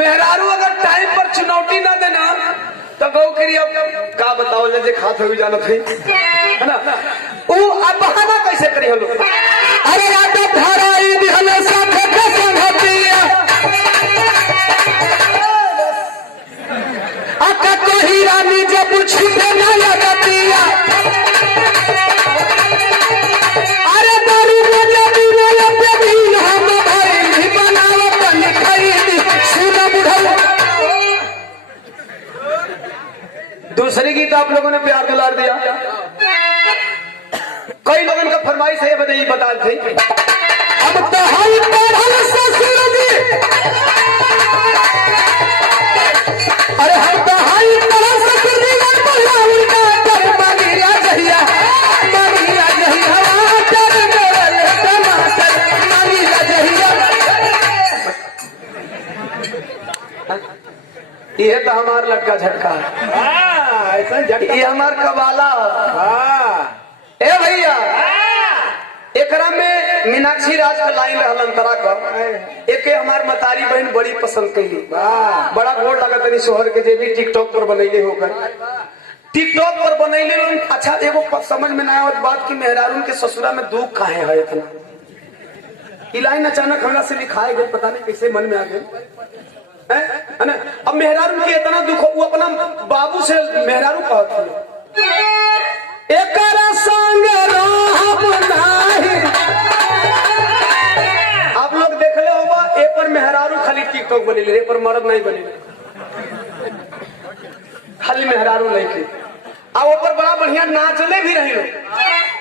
मेहरारू अगर टाइम पर चुनौती ना देना तो गौ करिए का बताओ ले खात हो जाना थे है ना वो अब बहाना कैसे करी हम लोग अरे याद धराई दिहले साथे के संगतिया अका तो ही रानी जब छूटे ना लगतिया अरे दारू में जदी रोया पे भी हम भाई नहीं बनाओ तनी खरीद सुना बुढ़ऊ दूसरी गीत आप लोगों ने प्यार दुलार दिया कई लोगों का फरमाइश है बताइए बता थे अब तो हम पढ़ल ससुर जी अरे हम तो हम पढ़ल ससुर जी पढ़ा उनका कर मांगिया जहिया टमाटर मेरे टमाटर मांगिया जहिया ये तो हमार लटका झटका ये हमार कबाला ए भैया एकरा में मीनाक्षी राज का लाइन रहलन तरा का एक हमार मतारी बहन बड़ी पसंद कैली बड़ा गोड़ लगत नहीं सोहर के जे भी टिकटॉक पर बनैले होकर टिकटॉक पर बनैले अच्छा एगो समझ में ना आवत बात की मेहरारून के ससुरा में दुख काहे है इतना ई लाइन अचानक हमरा से लिखाए गए पता नहीं कैसे मन में आ गए अब मेहरारू के इतना दुख वो अपना बाबू से मेहरारू कहती एकरा संग रहब नाही आप लोग देखले होगा एक पर मेहरारू खाली टिकटॉक बनी ले पर मर्द नहीं बनी खाली मेहरारू नहीं थी अब ऊपर बड़ा बढ़िया नाचले भी रही लोग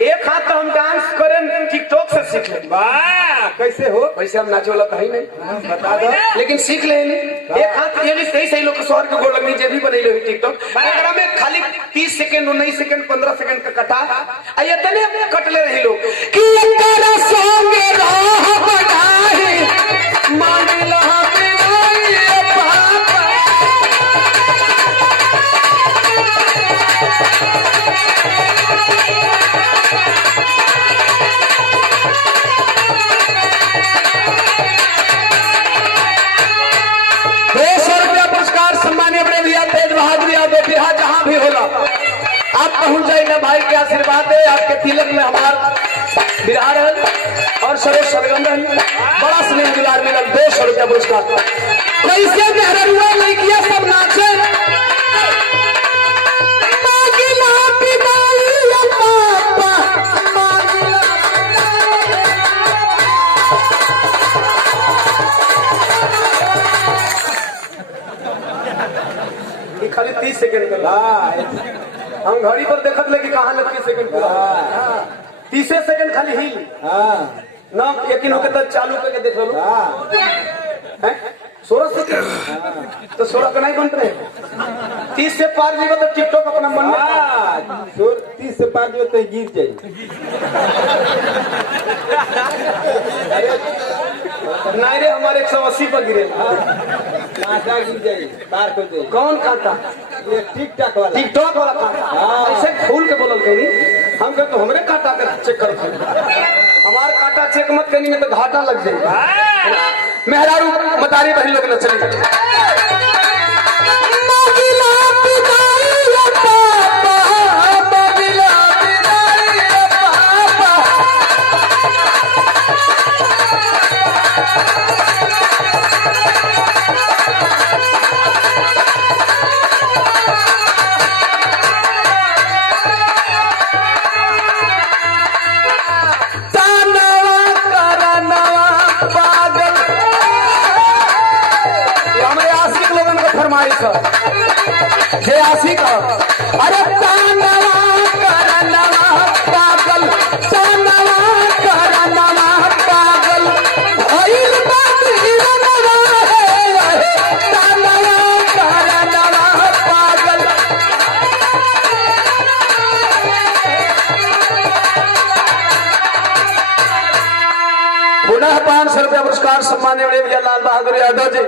एक हाथ तो हम डांस करें टिकटॉक से सीख ले वाह कैसे हो वैसे हम नाचे वाला कहीं नहीं बता दो लेकिन सीख ले एक हाथ ये सही सही लोग शहर के गोड़ लगनी जे भी बने हुई टिकटॉक में खाली 30 सेकंड 19 सेकंड 15 सेकंड का कटा ये तने कटले रही लोग कि एकरा संगे रह बनाही मांगला जहां भी होला आप पहुंच जाइए भाई के आशीर्वाद है आपके तिलक में हमार बिहार है और सरोज सरगम बड़ा स्नेह दुलार मिलल 200 रुपया पुरस्कार कैसे मेहरुआ लड़कियां सब नाचे खाली 30 सेकंड कर हम घड़ी पर देखत ले कि कहां लग 30 सेकंड 30 सेकंड खाली हिल ना यकीन होके तो चालू करके देख लो 16 सेकंड तो 16 का नहीं बनते रहे 30 से पार जीवो तो टिकटॉक अपना मन में 30 से पार जीवो तो गिर जाए नहीं रे हमारे 180 पर गिरे कांटा गिर जाए पार कर दे कौन कांटा ये टिकटॉक वाला कांटा ऐसे खोल के बोलल कहीं हम कहते हमरे कांटा का चेक कर हमार कांटा चेक मत करनी में तो घाटा लग जाए मेहरारू मतारी बहन लोग न चली हे आशिक अरे तानवा करनवा पागल तानवा करनवा पागल भइल बात हिरनवा है तानवा करनवा पागल पुनः 500 रुपया पुरस्कार सम्मान्य भैया लाल बहादुर यादव जी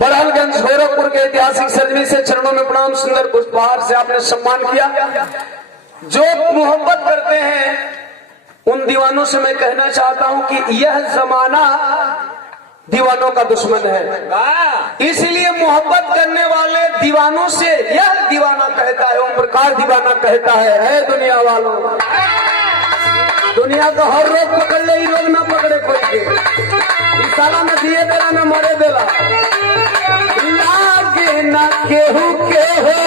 बड़हलगंज गोरखपुर के ऐतिहासिक सरजमी से चरणों में प्रणाम सुंदर पुष्पहार से आपने सम्मान किया। जो मोहब्बत करते हैं उन दीवानों से मैं कहना चाहता हूं कि यह जमाना दीवानों का दुश्मन है। इसलिए मोहब्बत करने वाले दीवानों से यह दीवाना कहता है, ओम प्रकाश दीवाना कहता है दुनिया वालों, दुनिया का हर रोग पकड़ ले, रोग ना पकड़े कोई के, इस साला न दिए देला न मरे देला, लागे ना केहू के हो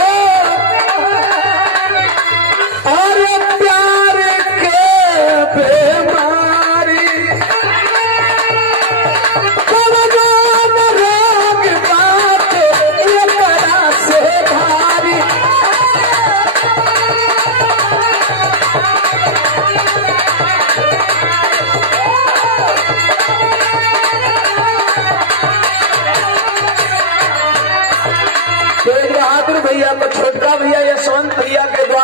और प्यार के बेमारी, तेज बहादुर भैया को छोटका भैया यशवंत भैया के द्वारा